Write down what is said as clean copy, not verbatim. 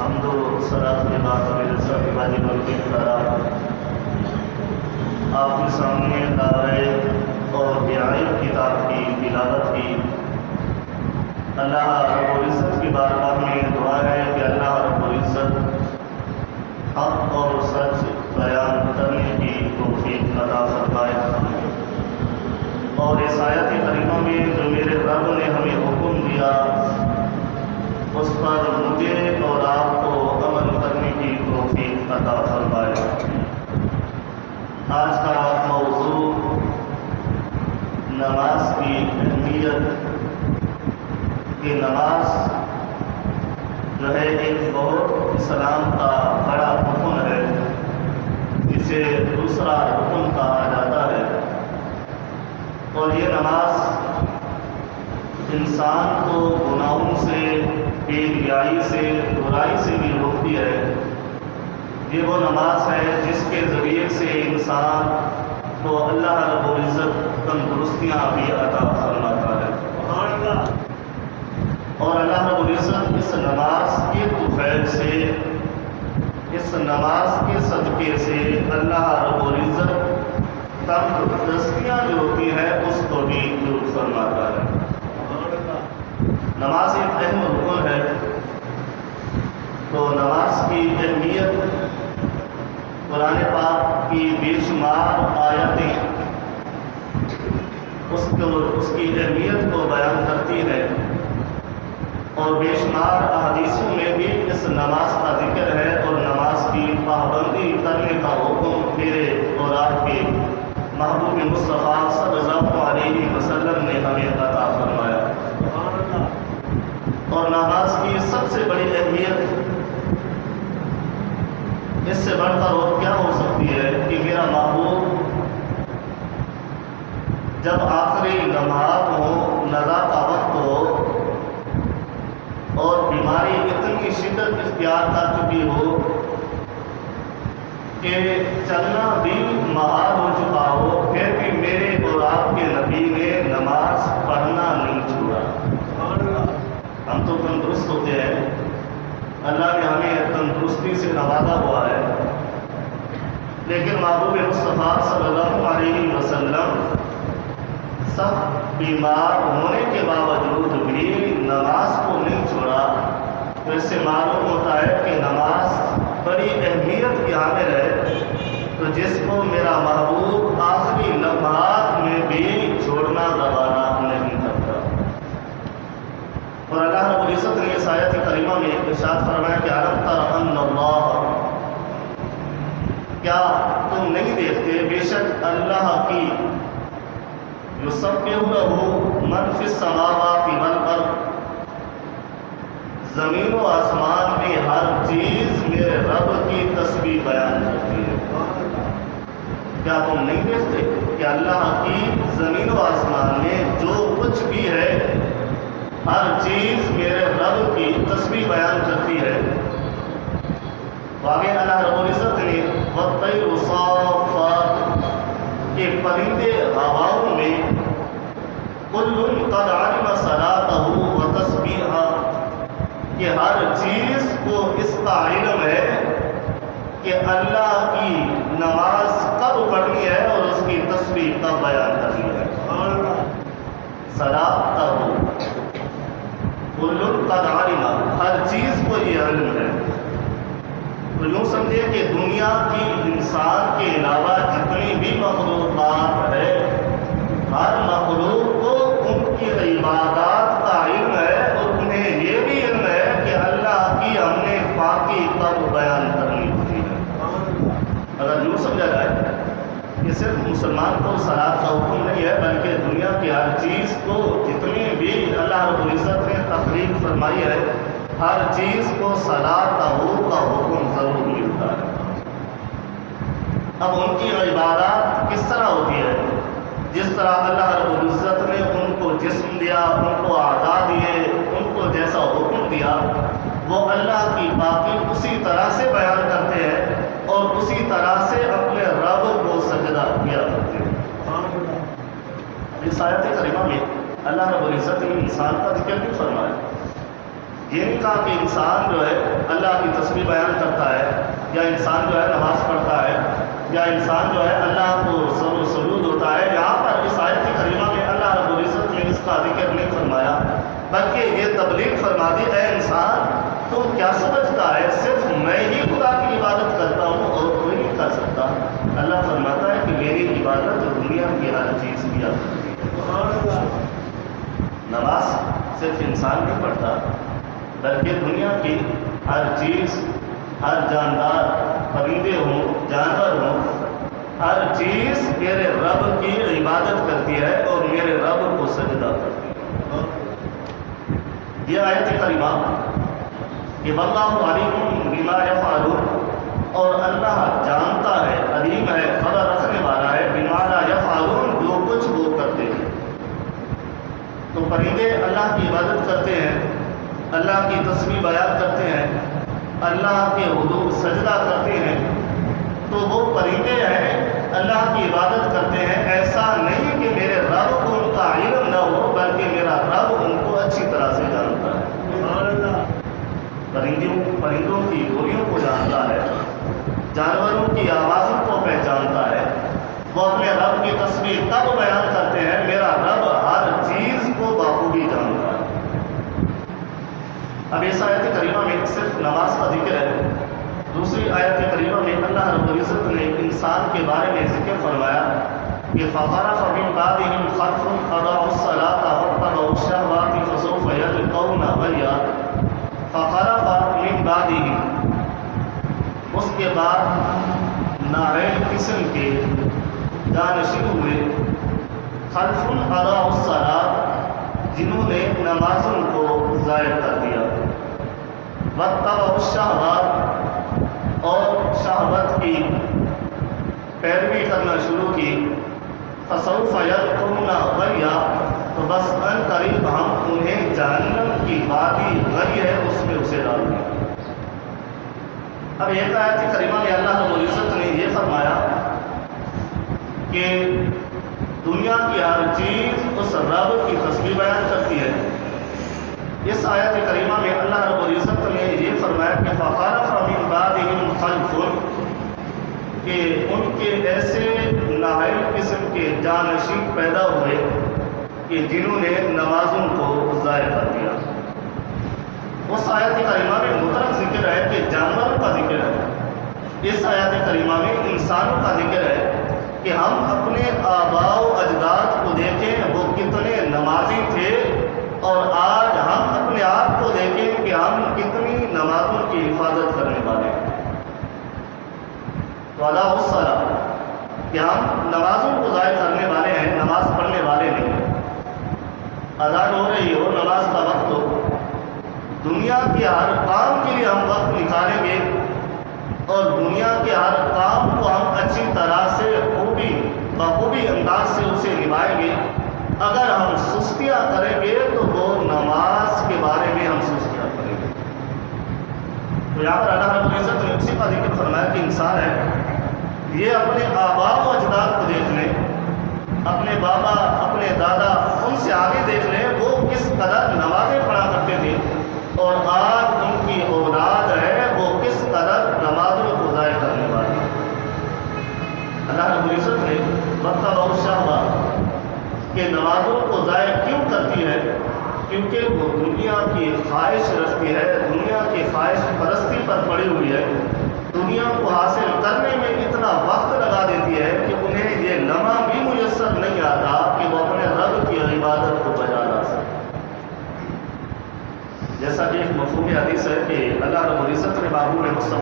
حمد و صلاۃ کے بعد میرے واجب القرا آپ کے سامنے دعوت اور بیان کتاب کی تلاوت کی۔ اللہ رب العزت کی بارگاہ میں دعا ہے کہ اللہ رب العزت حق اور سچ بیان کرنے کی توفیق عطا فرمائے، اور اس آیت کریمہ میں جو میرے رب نے ہمیں حکم دیا اس پر مجھے اور آپ کو عمل کرنے کی توفیق عطا فرمائے۔ آج کا موضوع نماز کی اہمیت، کہ نماز جو ہے ایک بہت اسلام کا بڑا رکن ہے، جسے دوسرا رکن کہا جاتا ہے، اور یہ نماز انسان کو گناہوں سے، بے حیائی سے، برائی سے بھی روکتی ہے۔ یہ وہ نماز ہے جس کے ذریعے سے انسان کو اللہ رب العزت تندرستیاں بھی عطا فرماتا ہے، اور اللہ رب العزت اس نماز کے توفیق سے، اس نماز کے صدقے سے اللہ رب العزت تندرستیاں جو ہوتی ہے اس کو بھی دور فرماتا ہے۔ نماز ایک اہم رکن ہے، تو نماز کی اہمیت قرآن پاک کی بے شمار آیتیں اس کی اہمیت کو بیان کرتی ہے، اور بے شمار احادیثوں میں بھی اس نماز کا ذکر ہے، اور نماز کی پابندی کرنے کا حکم میرے اور آپ کے محبوب مصطفیٰ صلی اللہ علیہ وسلم نے ہمیں عطا فرمایا۔ اور نماز کی سب سے بڑی اہمیت اس سے بڑھ کر اور کیا ہو سکتی ہے کہ میرا محبوب جب آخری لمحات ہو، نزا کا وقت ہو، اور بیماری اتنی شدت اختیار کر چکی ہو کہ چلنا بھی محال ہو چکا ہو، پھر بھی میرے اور آپ کے نبی نے نماز پڑھنا نہیں چھوڑا۔ ہم تو تندرست ہوتے ہیں، اللہ نے ہمیں تندرستی سے نوازا ہوا ہے، لیکن محبوب مصطفیٰ صلی اللہ علیہ وسلم سخت بیمار ہونے کے باوجود بھی نماز کو نہیں چھوڑا۔ تو اس سے معلوم ہوتا ہے کہ نماز بڑی اہمیت کی حامل ہے، تو جس کو میرا محبوب آخری لمحات میں بھی چھوڑنا گوارا نہیں کرتا۔ اور اللہ رب العزت نے اس آیت کریمہ میں ارشاد فرمایا کہ أَلَمْ تَرَ أَنَّ اللَّهَ، کیا تم نہیں دیکھتے بے شک اللہ کی يُسَبِّحُ لَهُ مَنْ فِي السَّمَاوَاتِ وَالْأَرْضِ، زمین و آسمان میں ہر چیز میرے رب کی تسبیح بیان کرتی ہے۔ کیا تم نہیں دیکھتے کہ اللہ کی زمین و آسمان میں جو کچھ بھی ہے ہر چیز میرے رب کی تسبیح بیان کرتی ہے۔ واقعی اللہ رب العزت نے وَالطَّيْرُ صَافَّاتٍ، کہ پرندے ہواؤں میں، كُلٌّ قَدْ عَلِمَ صَلَاتَهُ وَتَسْبِيحَهُ، کہ ہر چیز کو اس کا علم ہے کہ اللہ کی نماز کب پڑھنی ہے اور اس کی تسبیح کب بیان کرنی ہے۔ صَلَاتَهُ كُلٌّ قَدْ عَلِمَ، ہر چیز کو یہ علم ہے۔ تو یوں سمجھے کہ دنیا کی انسان کے علاوہ جتنی بھی مخلوقات ہے، ہر مخلوق کو ان کی عبادات کا علم ہے، اور انہیں یہ بھی علم ہے کہ اللہ کی ہم نے پاکی کب بیان کرنی ہوتی ہے۔ اگر یوں سمجھا جائے کہ صرف مسلمان کو صلاۃ کا حکم نہیں ہے، بلکہ دنیا کی ہر چیز کو، جتنی بھی اللہ رب العزت نے تخلیق فرمائی ہے، ہر چیز کو صلاۃ کا حکم ضرور ملتا ہے۔ اب ان کی عبادات کس طرح ہوتی ہے؟ جس طرح اللہ رب العزت نے ان کو جسم دیا، ان کو اعضاء دیے، ان کو جیسا حکم دیا، وہ اللہ کی پاکی اسی طرح سے بیان کرتے ہیں، اور اسی طرح سے اپنے رب کو سجدہ کیا کرتے ہیں۔ اس آیت کریمہ میں اللہ رب العزت نے انسان کا ذکر نہیں فرمایا، یہ نہیں کہا کہ انسان جو ہے اللہ کی تسبیح بیان کرتا ہے، یا انسان جو ہے نماز پڑھتا ہے، یا انسان جو ہے اللہ کو سجود ہوتا ہے۔ یہاں پر اس آیت کریمہ میں اللہ رب العزت نے اس کا ذکر نہیں فرمایا، بلکہ یہ تبلیغ فرما دی، اے انسان تو کیا سمجھتا ہے صرف میں ہی خدا کی عبادت کرتا ہوں اور کوئی نہیں کر سکتا؟ اللہ فرماتا ہے کہ میری عبادت دنیا کی ہر چیز کیا کرتی ہے۔ نماز صرف انسان نہیں پڑھتا، بلکہ دنیا کی ہر چیز، ہر جاندار، پرندے ہوں، جانور ہوں، ہر چیز میرے رب کی عبادت کرتی ہے اور میرے رب کو سجدہ کرتی ہے۔ یہ آیت کریمہ کہ واللہ علیم بما یفعلون، اور اللہ جانتا ہے، علیم ہے، خبر رکھنے والا ہے، بما لا یفعلون، جو کچھ وہ کرتے ہیں۔ تو پرندے اللہ کی عبادت کرتے ہیں، اللہ کی تسبیح بیان کرتے ہیں، اللہ کے حضور سجدہ کرتے ہیں، تو وہ پرندے ہیں، اللہ کی عبادت کرتے ہیں۔ ایسا نہیں کہ میرے رب کو ان کا علم نہ ہو، بلکہ میرا رب ان کو اچھی طرح سے جانتا ہے۔ پرندوں کی بولیوں کو جانتا ہے، جانوروں کی آوازوں کو پہچانتا ہے، وہ اپنے رب کی تسبیح تب بیان کرتے ہیں، میرا رب ہر چیز کو بخوبی جانتا ہے۔ اب اس آیت کریمہ میں صرف نماز کا ذکر ہے، دوسری آیت کریمہ میں اللہ رب العزت نے انسان کے بارے میں ذکر فرمایا کہ فَخَلَفَ مِن بَعْدِهِمْ خَلْفٌ أَضَاعُوا الصَّلَاةَ وَاتَّبَعُوا الشَّهَوَاتِ فَسَوْفَ يَلْقَوْنَ غَيًّا۔ فَخَلَفَ مِن بَعْدِهِمْ، اس کے بعد نااہل قسم کے جانشین ہوئے، خلف اضاعوا الصلاۃ، جنہوں نے نمازوں کو ضائع کر دیا، واتبعوا الشہوات، اور شہوت کی پیروی کرنا شروع کی، فسوف یلقون غیا، تو بس ان قریب ہم انہیں جہنم کی وادی غی ہے اس میں اسے ڈال دیں۔ اب ایک آیت کریمہ میں اللہ رب العزت نے یہ فرمایا کہ دنیا کی ہر چیز اس رب کی تسبیح بیان کرتی ہے۔ اس آیت کریمہ میں اللہ رب العزت نے یہ فرمایا کہ فَخَلَفَ مِن بَعْدِهِمْ خَلْفٌ، کہ ان کے ایسے نااہل قسم کے جانشین پیدا ہوئے کہ جنہوں نے نمازوں کو ضائع کر دیا۔ اس آیت کریمہ میں مطلق ذکر ہے کہ جانوروں کا ذکر ہے، اس آیت کریمہ میں انسانوں کا ذکر ہے کہ ہم اپنے آباء و اجداد کو دیکھیں وہ کتنے نمازی تھے، اور آج ہم اپنے آپ کو دیکھیں کہ ہم کتنی نمازوں کی حفاظت کرنے والے ہیں۔ وَأَضَاعُوا الصَّلَاةَ، کہ ہم نمازوں کو ضائع کرنے والے ہیں، نماز پڑھنے والے نہیں ہیں۔ اذان ہو رہی ہو، نماز کا وقت ہو، دنیا کے ہر کام کے لیے ہم وقت نکالیں گے، اور دنیا کے ہر کام کو ہم اچھی طرح سے بخوبی انداز سے اسے نبھائیں گے۔ اگر ہم سستیاں کریں گے تو وہ نماز کے بارے میں ہم سستیاں کریں گے۔ تو یہاں پر اللہ رب العزت نے اسی کا ذکر فرمایا کہ انسان ہے، یہ اپنے آباء و اجداد کو دیکھ لیں، اپنے بابا، اپنے دادا، ان سے آگے دیکھ لیں وہ کس قدر نمازیں پڑھا کرتے تھے، اور آج ان کی اولاد ہے وہ کس قدر نمازوں کو ضائع کرنے والی ہے۔ اللہ رب العزت نے واتبعوا الشہوات، کہ نمازوں کو ضائع کیوں کرتی ہے؟ کیونکہ وہ دنیا کی خواہش رکھتی ہے، دنیا کی خواہش پرستی پر پڑی ہوئی ہے، دنیا کو حاصل کرنے میں اتنا وقت لگا دیتی ہے کہ انہیں یہ لمحہ بھی میسر نہیں آتا کہ وہ اپنے رب کی عبادت کو بجا لا سکے۔ جیسا کہ ایک مفہوم حدیث ہے کہ اللہ رب العزت نے محبوب مصطفیٰ